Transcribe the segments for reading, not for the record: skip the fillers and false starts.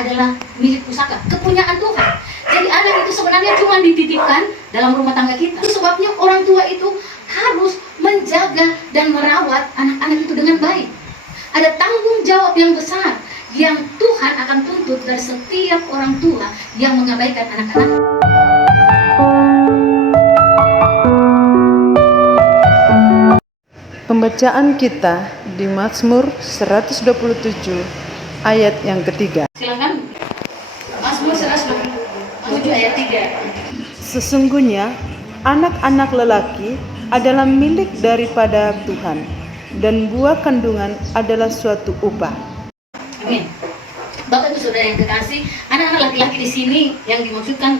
adalah milik pusaka, kepunyaan Tuhan. Jadi anak itu sebenarnya cuma dititipkan dalam rumah tangga kita. Itu sebabnya orang tua itu harus menjaga dan merawat anak-anak itu dengan baik. Ada tanggung jawab yang besar yang Tuhan akan tuntut dari setiap orang tua yang mengabaikan anak-anak. Pembacaan kita di Mazmur 127 ayat yang ketiga. Silakan. Mazmur 127 ayat 3. Sesungguhnya anak-anak lelaki adalah milik daripada Tuhan, dan buah kandungan adalah suatu upah. Amin. Bapak Ibu Saudara yang kekasih, anak-anak laki-laki di sini yang dimaksudkan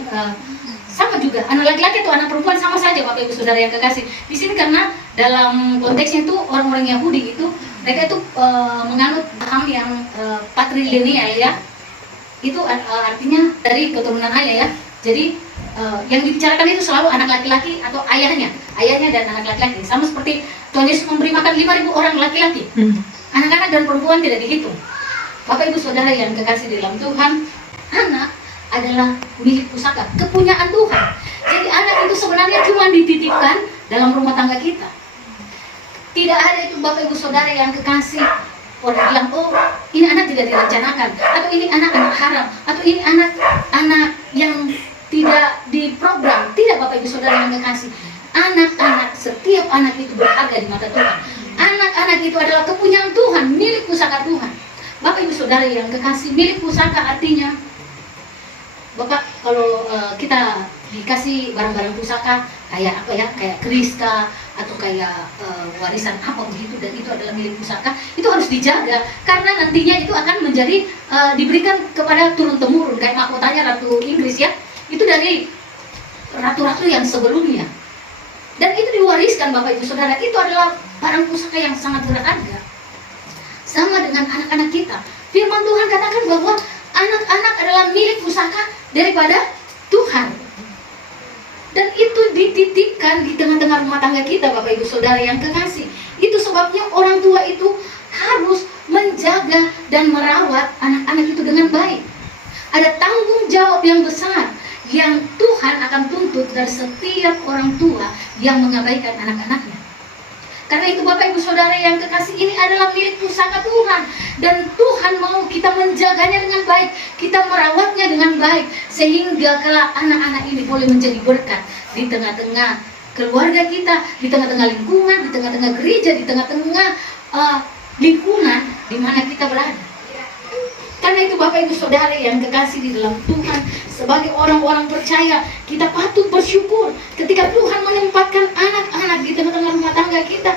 sama juga. Anak laki-laki atau anak perempuan sama saja, Bapak Ibu Saudara yang kekasih. Di sini karena dalam konteksnya itu orang-orang Yahudi itu mereka itu menganut paham yang patrilineal ya. Itu artinya dari keturunan ayah ya. Jadi yang dibicarakan itu selalu anak laki-laki atau ayahnya dan anak laki-laki. Sama seperti Tuhan Yesus memberi makan 5.000 orang laki-laki. Anak-anak dan perempuan tidak dihitung. Bapak Ibu Saudara yang kekasih di dalam Tuhan, anak adalah milik pusaka, kepunyaan Tuhan. Jadi anak itu sebenarnya cuma dititipkan dalam rumah tangga kita. Tidak ada itu Bapak Ibu Saudara yang kekasih orang bilang, oh ini anak tidak direncanakan, atau ini anak-anak haram, atau ini anak yang tidak diprogram. Tidak Bapak Ibu Saudara yang kekasih. Anak-anak, setiap anak itu berharga di mata Tuhan. Anak-anak itu adalah kepunyaan Tuhan, milik pusaka Tuhan. Bapak Ibu Saudara yang kekasih, milik pusaka artinya Bapak, kalau kita dikasih barang-barang pusaka kayak apa ya, kayak kriska atau kayak warisan apa begitu, dan itu adalah milik pusaka, itu harus dijaga karena nantinya itu akan menjadi diberikan kepada turun-temurun, kayak mahkotanya Ratu Inggris ya, itu dari ratu-ratu yang sebelumnya, dan itu diwariskan Bapak Ibu Saudara. Itu adalah barang pusaka yang sangat berharga. Sama dengan anak-anak kita, firman Tuhan katakan bahwa anak-anak adalah milik pusaka daripada Tuhan, dan itu dititipkan di tengah-tengah rumah tangga kita Bapak Ibu Saudara yang kekasih. Itu sebabnya orang tua itu harus menjaga dan merawat anak-anak itu dengan baik. Ada tanggung jawab yang besar yang Tuhan akan tuntut dari setiap orang tua yang mengabaikan anak-anaknya. Karena itu Bapak Ibu Saudara yang kekasih, ini adalah milik pusaka Tuhan, dan Tuhan mau kita menjaganya dengan baik, kita merawatnya dengan baik, sehingga kelak anak-anak ini boleh menjadi berkat di tengah-tengah keluarga kita, di tengah-tengah lingkungan, di tengah-tengah gereja, di tengah-tengah lingkungan di mana kita berada. Karena itu Bapak Ibu Saudara yang kekasih di dalam Tuhan, sebagai orang-orang percaya, kita patut bersyukur ketika Tuhan menempatkan anak-anak di tengah-tengah rumah tangga kita.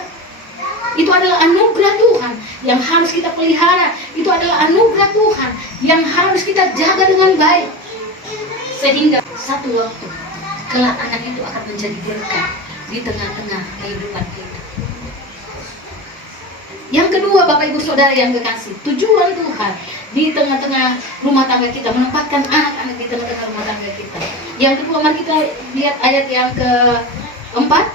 Itu adalah anugerah Tuhan yang harus kita pelihara. Itu adalah anugerah Tuhan yang harus kita jaga dengan baik, sehingga satu waktu kelak anak itu akan menjadi berkat di tengah-tengah kehidupan kita. Yang kedua Bapak Ibu Saudara yang kekasih, tujuan Tuhan di tengah-tengah rumah tangga kita, menempatkan anak-anak di tengah-tengah rumah tangga kita. Yang kedua, mari kita lihat ayat yang keempat.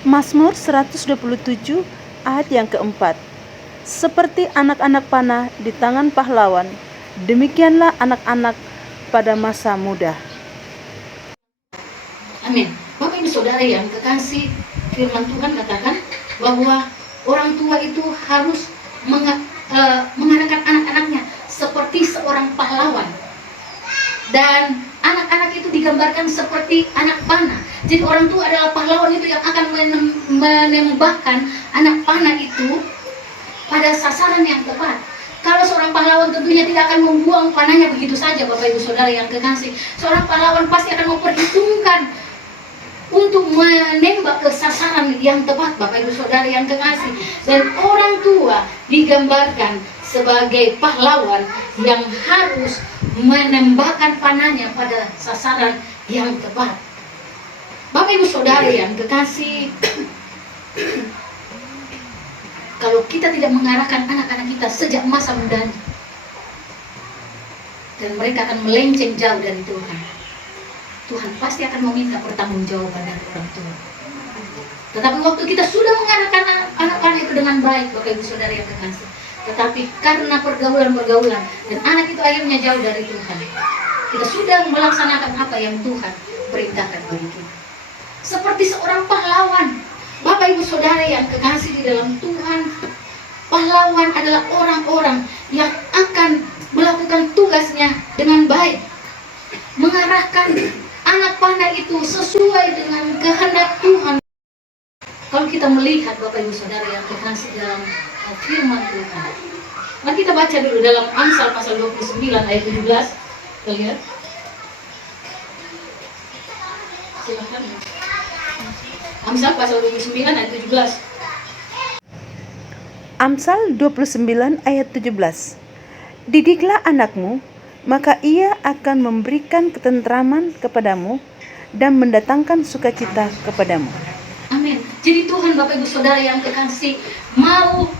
Mazmur 127 ayat yang keempat. Seperti anak-anak panah di tangan pahlawan, demikianlah anak-anak pada masa muda. Amin. Bapak Ibu Saudara yang kekasih, firman Tuhan katakan bahwa orang tua itu harus mengarahkan anak-anaknya seperti seorang pahlawan, dan anak-anak itu digambarkan seperti anak panah. Jadi orang tua adalah pahlawan itu yang akan menembakkan anak panah itu pada sasaran yang tepat. Kalau seorang pahlawan tentunya tidak akan membuang panahnya begitu saja Bapak Ibu Saudara yang kekasih. Seorang pahlawan pasti akan memperhitungkan untuk menembak ke sasaran yang tepat Bapak Ibu Saudara yang kekasih. Dan orang tua digambarkan sebagai pahlawan yang harus menembakkan panahnya pada sasaran yang tepat. Bapak Ibu Saudara yang kekasih, kalau kita tidak mengarahkan anak-anak kita sejak masa mudanya, dan mereka akan melenceng jauh dari Tuhan, Tuhan pasti akan meminta pertanggungjawaban dari orang tua. Tetapi waktu kita sudah mengarahkan anak-anak itu dengan baik Bapak Ibu Saudara yang kekasih, tetapi karena pergaulan-pergaulan dan anak itu akhirnya jauh dari Tuhan. Kita sudah melaksanakan apa yang Tuhan perintahkan bagi kita. Seperti seorang pahlawan, Bapak Ibu Saudara yang kekasih di dalam Tuhan, pahlawan adalah orang-orang yang akan melakukan tugasnya dengan baik, mengarahkan anak panah itu sesuai dengan kehendak Tuhan. Kalau kita melihat Bapak Ibu Saudara yang kekasih dalam firman Tuhan, mari kita baca dulu dalam Amsal pasal 29 ayat 17. Kita lihat. Silakan. Amsal pasal 29 ayat 17. Amsal 29 ayat 17. Didiklah anakmu, maka ia akan memberikan ketentraman kepadamu dan mendatangkan sukacita kepadamu. Amin. Jadi Tuhan Bapak Ibu Saudara yang kekasih mau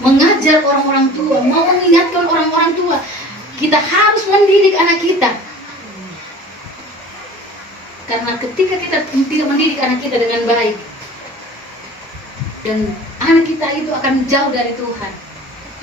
mengajar orang-orang tua, mau mengingatkan orang-orang tua. Kita harus mendidik anak kita. Karena ketika kita tidak mendidik anak kita dengan baik, dan anak kita itu akan jauh dari Tuhan,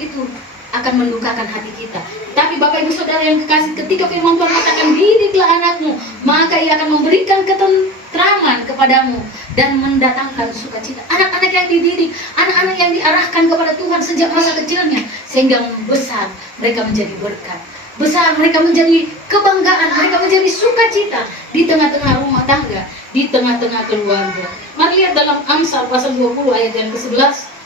itu akan mendukakan hati kita. Tapi Bapak Ibu Saudara yang kekasih, ketika firman Tuhan katakan didiklah anakmu, maka ia akan memberikan ketentraman kepadamu dan mendatangkan sukacita. Anak-anak yang dididik, anak-anak yang diarahkan kepada Tuhan sejak masa kecilnya, sehingga besar mereka menjadi berkat, besar mereka menjadi kebanggaan, mereka menjadi sukacita di tengah-tengah rumah tangga, di tengah-tengah keluarga. Mari lihat dalam Amsal pasal 20 ayat yang ke-11.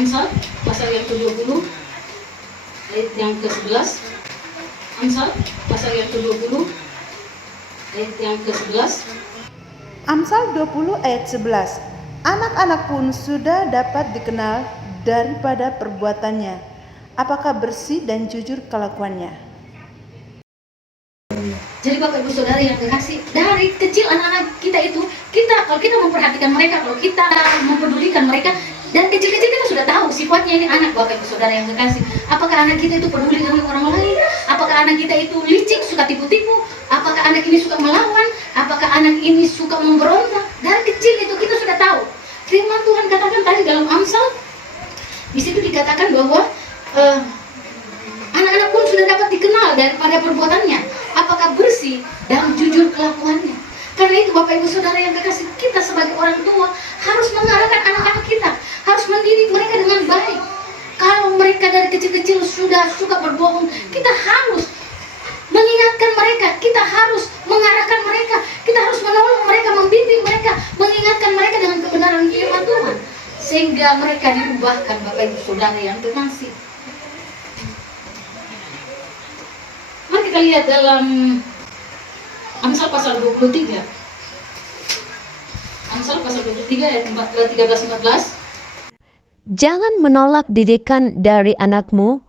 Amsal pasal yang ke-20 ayat yang ke-11. Amsal pasal yang ke-20 ayat yang ke-11. Amsal 20 ayat 11. Anak-anak pun sudah dapat dikenal daripada perbuatannya, apakah bersih dan jujur kelakuannya. Jadi Bapak Ibu Saudara yang kekasih, dari kecil anak-anak kita itu, kalau kita memperhatikan mereka, kalau kita mempedulikan mereka, dan kecil-kecil kita sudah tahu sifatnya ini anak Bapak Ibu Saudara yang kekasih. Apakah anak kita itu peduli dengan orang lain? Apakah anak kita itu licik, suka tipu-tipu? Apakah anak ini suka melawan? Apakah anak ini suka memberontak? Dari kecil itu kita sudah tahu. Firman Tuhan katakan tadi dalam Amsal, di situ dikatakan bahwa anak-anak pun sudah dapat dikenal daripada perbuatannya, apakah bersih dan jujur kelakuannya. Karena itu Bapak Ibu Saudara yang kekasih, kita sebagai orang tua harus mengarahkan anak-anak kita, harus mendidik mereka dengan baik. Kalau mereka dari kecil-kecil sudah suka berbohong, kita harus mengingatkan mereka, kita harus mengarahkan mereka, kita harus menolong mereka, membimbing mereka, mengingatkan mereka dengan kebenaran firman Tuhan, sehingga mereka diubahkan Bapak Ibu Saudara yang kekasih. Mari kita lihat dalam Amsal pasal 23. Amsal pasal 23 ayat 13-14. Jangan menolak didikan dari anakmu,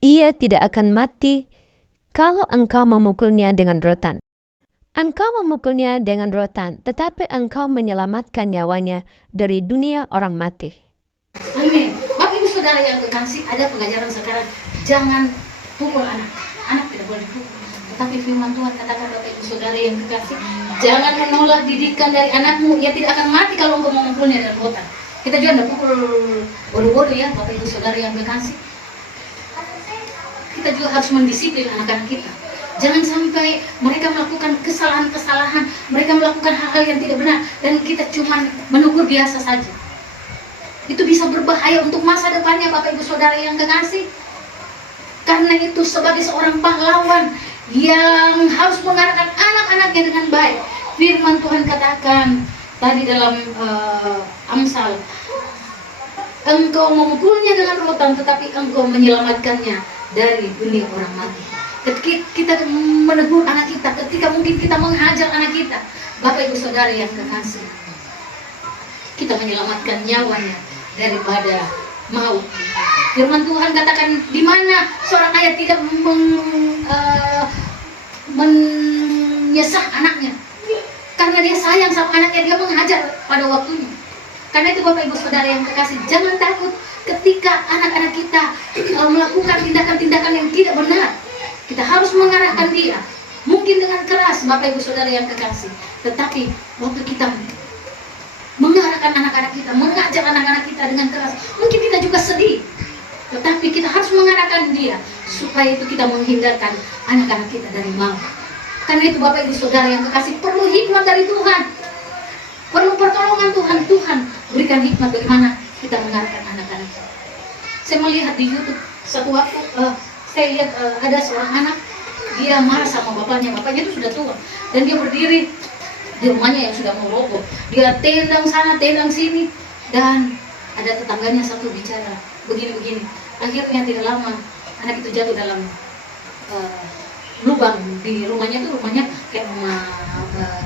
ia tidak akan mati kalau engkau memukulnya dengan rotan. Engkau memukulnya dengan rotan, tetapi engkau menyelamatkan nyawanya dari dunia orang mati. Amin. Bapak Ibu Saudara yang kekasih, ada pengajaran sekarang, jangan pukul anak. Anak tidak boleh dipukul. Tetapi firman Tuhan katakan Bapak Ibu Saudara yang kekasih, jangan menolak didikan dari anakmu, ia tidak akan mati kalau engkau memukulnya dengan rotan. Kita juga tidak pukul bodoh-bodoh ya Bapak Ibu Saudara yang kekasih. Kita juga harus mendisiplin anak-anak kita. Jangan sampai mereka melakukan kesalahan-kesalahan, mereka melakukan hal-hal yang tidak benar, dan kita cuma menegur biasa saja. Itu bisa berbahaya untuk masa depannya Bapak Ibu Saudara yang kekasih. Karena itu sebagai seorang pahlawan yang harus mengarahkan anak-anaknya dengan baik. Firman Tuhan katakan tadi dalam Amsal, engkau memukulnya dengan rotan, tetapi engkau menyelamatkannya dari dunia orang mati. Ketika kita menegur anak kita, ketika mungkin kita menghajar anak kita, Bapak Ibu Saudara yang kekasih, kita menyelamatkan nyawanya daripada maut. Firman Tuhan katakan, di mana seorang ayah tidak menyesah anaknya, karena dia sayang sama anaknya, dia menghajar pada waktunya. Karena itu Bapak Ibu Saudara yang kekasih, jangan takut ketika anak-anak kita melakukan tindakan-tindakan yang tidak benar. Kita harus mengarahkan dia, mungkin dengan keras Bapak Ibu Saudara yang kekasih, tetapi waktu kita mengarahkan anak-anak kita, mengajak anak-anak kita dengan keras. Mungkin kita juga sedih, tetapi kita harus mengarahkan dia supaya itu kita menghindarkan anak-anak kita dari maut. Karena itu Bapak Ibu Saudara yang kekasih, perlu hikmat dari Tuhan, perlu pertolongan Tuhan. Tuhan berikan hikmat bagaimana kita mengarahkan anak-anak. Saya melihat di YouTube satu waktu, saya lihat ada seorang anak, dia marah sama bapaknya itu sudah tua, dan dia berdiri di rumahnya yang sudah mau roboh. Dia tendang sana, tendang sini, dan ada tetangganya satu bicara begini-begini. Akhirnya tidak lama anak itu jatuh dalam lubang di rumahnya. Itu rumahnya kayak rumah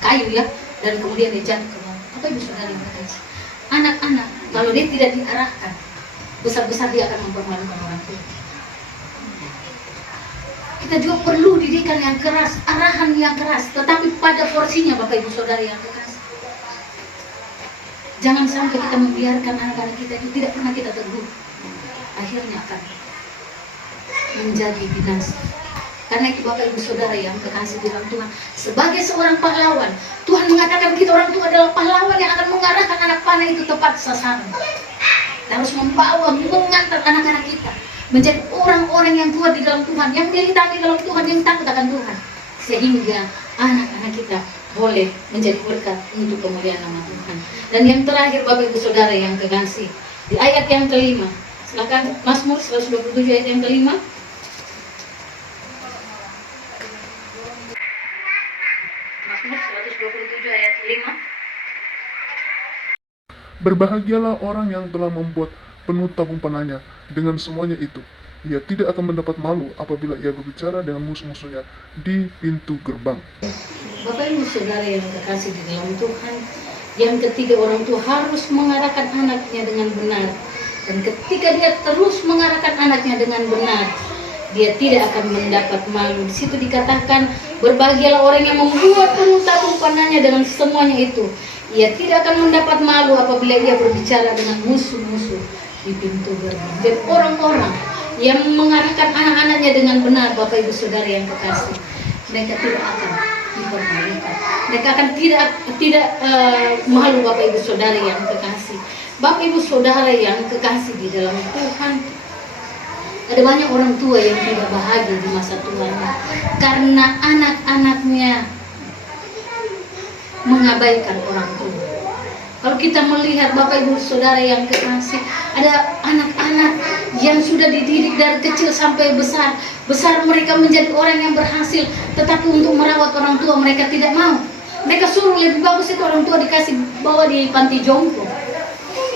kayu ya, dan kemudian dia jatuh ke bawah. Apa Ibu Saudara yang berkasih, anak-anak kalau dia tidak diarahkan, besar-besar dia akan mempermalukan orang tua. Kita juga perlu didikan yang keras, arahan yang keras, tetapi pada porsinya Bapak Ibu Saudara yang kekasih. Jangan sampai kita membiarkan anak-anak kita itu tidak pernah kita tegur, akhirnya akan menjadi binasa. Karena itu Bapak Ibu Saudara yang kekasih di dalam Tuhan, sebagai seorang pahlawan, Tuhan mengatakan kita orang tua adalah pahlawan yang akan mengarahkan anak panah itu tepat sasaran. Kita harus membawa, mengantar anak-anak kita menjadi orang-orang yang kuat di dalam Tuhan, yang militan di dalam Tuhan, yang takut akan Tuhan, sehingga anak-anak kita boleh menjadi berkat untuk kemuliaan nama Tuhan. Dan yang terakhir Bapak Ibu Saudara yang kekasih, di ayat yang kelima, silakan Mazmur 127 ayat yang kelima. Mazmur 127 ayat kelima. Berbahagialah orang yang telah membuat penuh tabung panahnya dengan semuanya itu. Ia tidak akan mendapat malu apabila ia berbicara dengan musuh-musuhnya di pintu gerbang. Bapak Ibu Saudara yang kekasih di dalam Tuhan, yang ketiga, orang tua harus mengarahkan anaknya dengan benar. Dan ketika dia terus mengarahkan anaknya dengan benar, dia tidak akan mendapat malu. Di situ dikatakan, berbahagialah orang yang membuat penuh tabung panahnya dengan semuanya itu. Ia tidak akan mendapat malu apabila ia berbicara dengan musuh-musuh di pintu gerbang. Dan orang-orang yang mengarahkan anak-anaknya dengan benar, Bapak Ibu Saudara yang kekasih, mereka tidak akan dipermalukan. Mereka akan tidak malu, Bapak Ibu Saudara yang kekasih. Bapak Ibu Saudara yang kekasih di dalam Tuhan, ada banyak orang tua yang tidak bahagia di masa tuanya karena anak-anaknya mengabaikan orang tua. Kalau kita melihat Bapak Ibu Saudara yang kekasih, ada anak-anak yang sudah dididik dari kecil sampai besar. Besar mereka menjadi orang yang berhasil, tetapi untuk merawat orang tua mereka tidak mau. Mereka suruh lebih bagus itu orang tua dikasih bawa di panti jompo.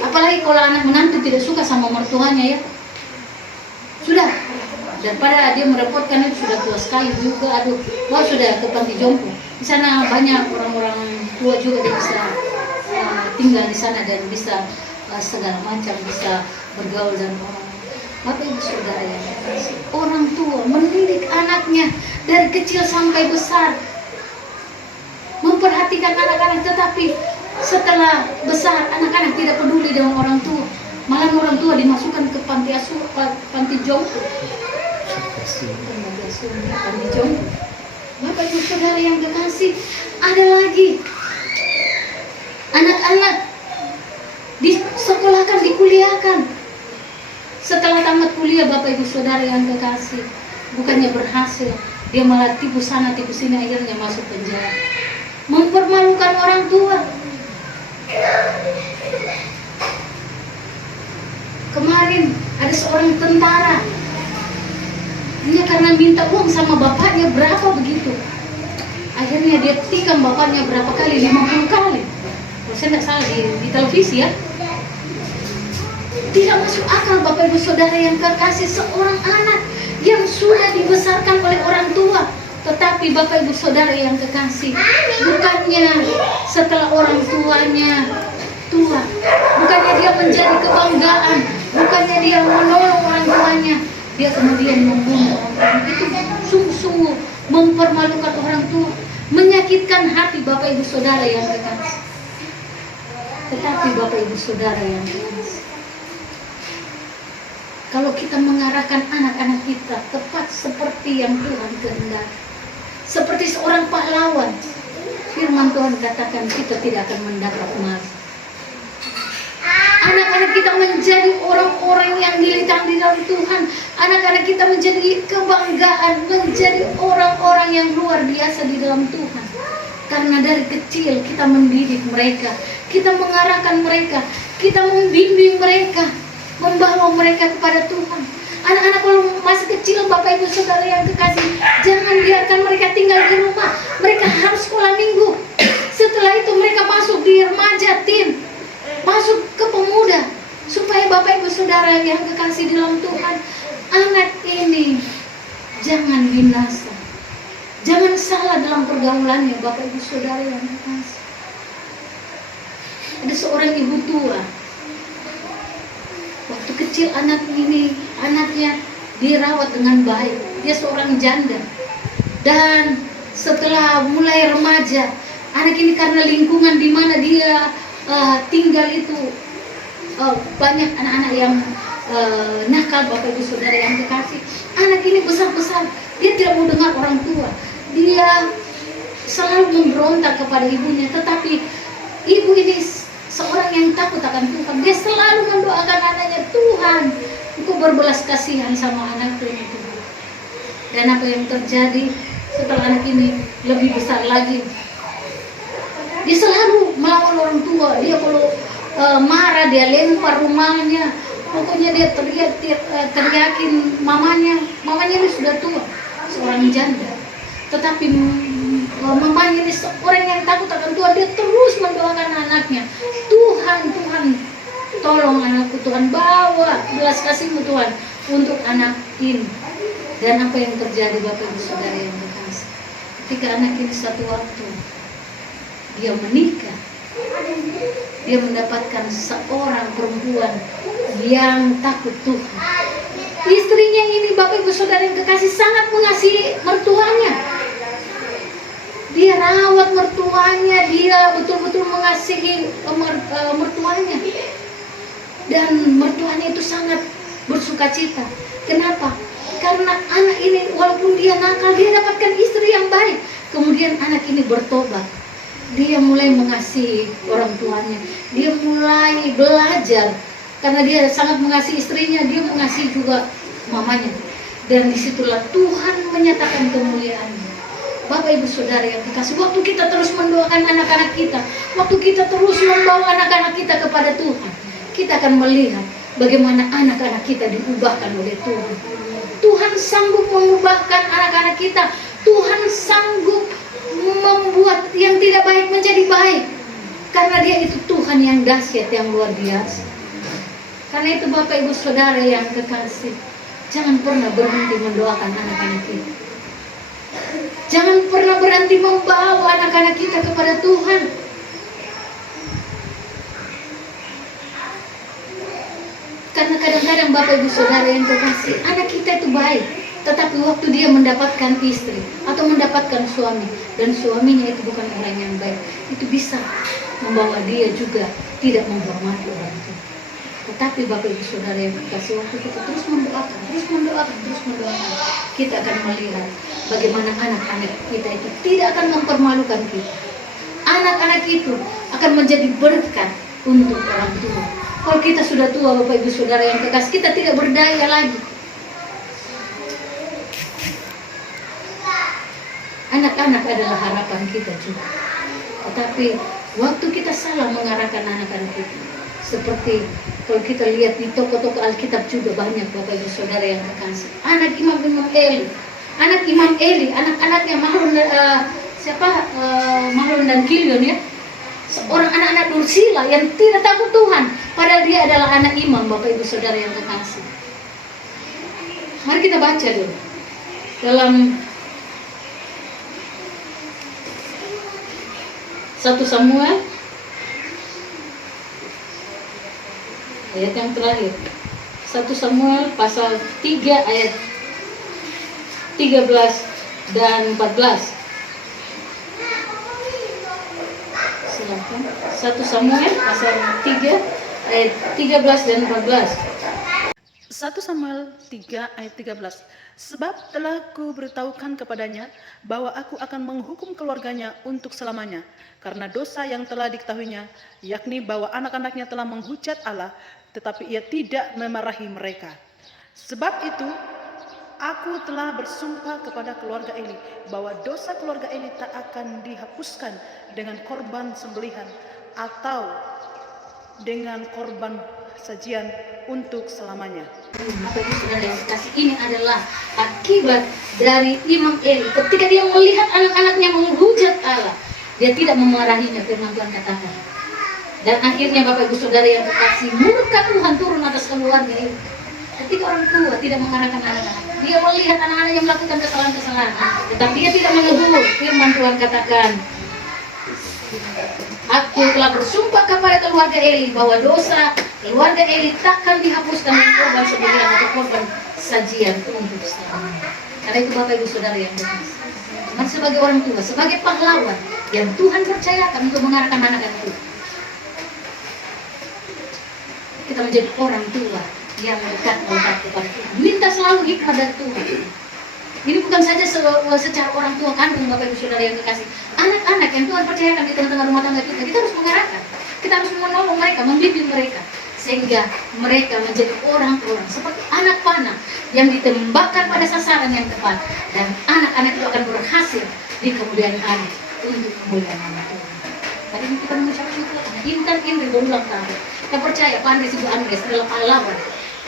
Apalagi kalau anak menantu tidak suka sama mertuanya ya. Sudah, daripada dia merepotkan, itu sudah tua sekali juga, bawa sudah ke panti jompo. Di sana banyak orang-orang tua juga dia bisa tinggal di sana dan bisa segala macam, bisa bergaul dan orang. Bapak Ibu Saudara yang kekasih, orang tua mendidik anaknya dari kecil sampai besar, memperhatikan anak-anak, tetapi setelah besar anak-anak tidak peduli dengan orang tua, malah orang tua dimasukkan ke panti jompo. Panti jompo. Bapak Ibu Saudara yang kekasih, ada lagi anak-anak disekolahkan, dikuliahkan. Setelah tamat kuliah, Bapak Ibu Saudara yang kekasih, bukannya berhasil, dia malah tipu sana tipu sini, akhirnya masuk penjara, mempermalukan orang tua. Kemarin ada seorang tentara, hanya karena minta uang sama bapaknya berapa begitu, akhirnya dia tikam bapaknya berapa kali, 50 kali. Kalau saya tidak salah di televisi ya. Tidak masuk akal Bapak Ibu Saudara yang kekasih, seorang anak yang sudah dibesarkan oleh orang tua, tetapi Bapak Ibu Saudara yang kekasih, bukannya setelah orang tuanya tua, bukannya dia menjadi kebanggaan, bukannya dia menolong orang tuanya, dia kemudian membunuh orang tua. Itu sungguh-sungguh mempermalukan orang tua, menyakitkan hati Bapak Ibu Saudara yang kekasih. Tetapi Bapak Ibu Saudara yang kekasih, kalau kita mengarahkan anak-anak kita tepat seperti yang Tuhan kehendaki, seperti seorang pahlawan, firman Tuhan katakan kita tidak akan mendapat malu. Anak-anak kita menjadi orang-orang yang militan di dalam Tuhan. Anak-anak kita menjadi kebanggaan, menjadi orang-orang yang luar biasa di dalam Tuhan. Karena dari kecil kita mendidik mereka, kita mengarahkan mereka, kita membimbing mereka, membawa mereka kepada Tuhan. Anak-anak kalau masih kecil, Bapak Ibu Saudara yang kekasih, jangan biarkan mereka tinggal di rumah. Mereka harus sekolah minggu. Setelah itu mereka masuk di remaja, teen, masuk ke pemuda, supaya Bapak Ibu Saudara yang kekasih di dalam Tuhan, anak ini jangan binasa, jangan salah dalam pergaulannya. Bapak Ibu Saudara yang kekasih, ada seorang ibu tua, waktu kecil anaknya dirawat dengan baik. Dia seorang janda, dan setelah mulai remaja, anak ini karena lingkungan di mana dia tinggal itu banyak anak-anak yang nakal. Bapak Ibu Saudara yang kekasih, anak ini besar-besar dia tidak mau dengar orang tua. Dia selalu memberontak kepada ibunya, tetapi ibu ini seorang yang takut akan Tuhan. Dia selalu mendoakan anaknya, Tuhan, Engkau berbelas kasihan sama anakku ini, Tuhan. Dan apa yang terjadi setelah anak ini lebih besar lagi, dia selalu melawan orang tua. Dia kalau marah dia lempar rumahnya. Pokoknya dia teriakin mamanya. Mamanya ini sudah tua, seorang janda. Tetapi mamanya ini seorang yang takut akan Tuhan. Dia terus mendoakan anaknya, Tuhan, Tuhan, tolong anakku, Tuhan, bawa belas kasih-Mu, Tuhan, untuk anak ini. Dan apa yang terjadi, Bapak Ibu Saudara yang kekasih, ketika anak ini satu waktu dia menikah, dia mendapatkan seorang perempuan yang takut Tuhan. Istrinya ini, Bapak Ibu Saudara yang kekasih, sangat mengasihi mertuanya. Dia rawat mertuanya, dia betul-betul mengasihi mertuanya. Dan mertuanya itu sangat bersukacita. Kenapa? Karena anak ini walaupun dia nakal, dia dapatkan istri yang baik. Kemudian anak ini bertobat. Dia mulai mengasihi orang tuanya. Dia mulai belajar. Karena dia sangat mengasihi istrinya, dia mengasihi juga mamanya. Dan disitulah Tuhan menyatakan kemuliaannya. Bapak Ibu Saudara yang dikasih, waktu kita terus mendoakan anak-anak kita, waktu kita terus membawa anak-anak kita kepada Tuhan, kita akan melihat bagaimana anak-anak kita diubahkan oleh Tuhan. Tuhan sanggup mengubahkan anak-anak kita. Tuhan sanggup membuat yang tidak baik menjadi baik. Karena Dia itu Tuhan yang dahsyat, yang luar biasa. Karena itu Bapak Ibu Saudara yang kekasih, jangan pernah berhenti mendoakan anak-anak kita. Jangan pernah berhenti membawa anak-anak kita kepada Tuhan. Karena kadang-kadang Bapak Ibu Saudara yang kekasih, anak kita itu baik, tetapi waktu dia mendapatkan istri atau mendapatkan suami, dan suaminya itu bukan orang yang baik, itu bisa membawa dia juga tidak menghormati orang tua. Tetapi Bapak Ibu Saudara yang kekasih, waktu kita terus mendoakan, kita akan melihat bagaimana anak-anak kita itu tidak akan mempermalukan kita. Anak-anak itu akan menjadi berkat untuk orang tua. Kalau kita sudah tua, Bapak Ibu Saudara yang kekasih, kita tidak berdaya lagi. Anak-anak adalah harapan kita juga. Tetapi waktu kita salah mengarahkan anak-anak kita, seperti kalau kita lihat di toko-toko Alkitab juga banyak, Bapak Ibu Saudara yang kekasih, anak Imam Eli, anak-anaknya Mahlon dan Kilion, ya, seorang anak-anak Dursila yang tidak takut Tuhan, padahal dia adalah anak imam, Bapak Ibu Saudara yang kekasih. Mari kita baca dulu dalam 1 Samuel ayat yang terakhir, 1 Samuel pasal 3 ayat 13 dan 14. Silakan. 1 Samuel pasal 3 ayat 13 dan 14. 1 Samuel 3 ayat 13. Sebab telah ku beritahukan kepadanya bahwa aku akan menghukum keluarganya untuk selamanya karena dosa yang telah diketahuinya, yakni bahwa anak-anaknya telah menghujat Allah, tetapi ia tidak memarahi mereka. Sebab itu aku telah bersumpah kepada keluarga Eli bahwa dosa keluarga Eli tak akan dihapuskan dengan korban sembelihan atau dengan korban sajian untuk selamanya. Bapak Ibu Saudara yang kasih, ini adalah akibat dari Imam Eli ketika dia melihat anak-anaknya menghujat Allah, dia tidak memarahinya, firman Tuhan katakan. Dan akhirnya Bapak Ibu Saudara yang kekasih, murka Tuhan turun atas keluarga ini. Ketika orang tua tidak mengarahkan anak-anak, dia melihat anak-anaknya melakukan kesalahan-kesalahan, tetapi dia tidak menegur. Firman Tuhan katakan, aku telah bersumpah kepada keluarga Eli bahwa dosa keluarga Eli takkan dihapuskan dengan korban sembelihan atau korban sajian untuk selamanya. Karena itu Bapak Ibu Saudara yang berkasih, cuma sebagai orang tua, sebagai pahlawan yang Tuhan percayakan untuk mengarahkan anak-anak itu, kita menjadi orang tua yang dekat melekat kepada Tuhan. Minta selalu hikmat dari Tuhan. Ini bukan saja secara orang tua kandung Bapak Ibu Saudara yang kekasih, anak-anak yang Tuhan percayakan di tengah-tengah rumah tangga kita harus mengarahkan, kita harus menolong mereka, membimbing mereka, sehingga mereka menjadi orang-orang seperti anak panah yang ditembakkan pada sasaran yang tepat, dan anak-anak itu akan berhasil di kemudian hari untuk kemuliaan nama Tuhan. Tadi kita mengucapkan itu, Intan Indri berulang tahun. Kita percaya Pak Andres Ibu Andres adalah pahlawan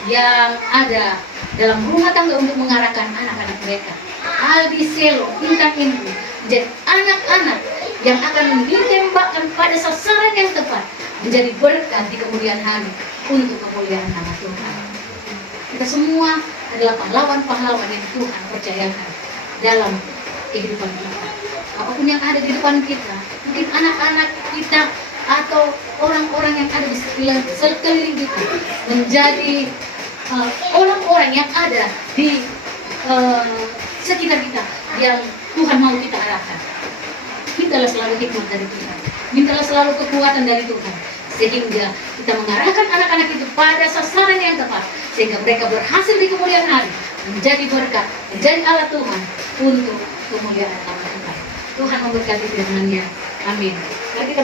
yang ada dalam rumah tangga untuk mengarahkan anak-anak mereka. Aldi Selo, Intan Indri menjadi anak-anak yang akan ditembakkan pada sasaran yang tepat, menjadi berkat di kemudian hari untuk kemuliaan nama Tuhan. Kita semua adalah pahlawan-pahlawan yang Tuhan percayakan dalam kehidupan kita. Apapun yang ada di depan kita, mungkin anak-anak kita atau orang-orang yang ada di sekeliling kita, menjadi orang-orang yang ada di sekitar kita yang Tuhan mau kita arahkan. Mintalah selalu hikmat dari Tuhan, mintalah selalu kekuatan dari Tuhan, sehingga kita mengarahkan anak-anak itu pada sasaran yang tepat, sehingga mereka berhasil di kemudian hari menjadi berkat, menjadi alat Tuhan untuk kemuliaan nama Tuhan. Tuhan memberkati firman-Nya. Amin. Mari kita